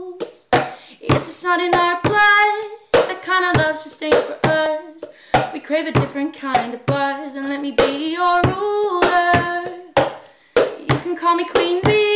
It's just not in our blood. That kind of love's just ain't for us. We crave a different kind of buzz. And let me be your ruler. You can call me Queen Bee.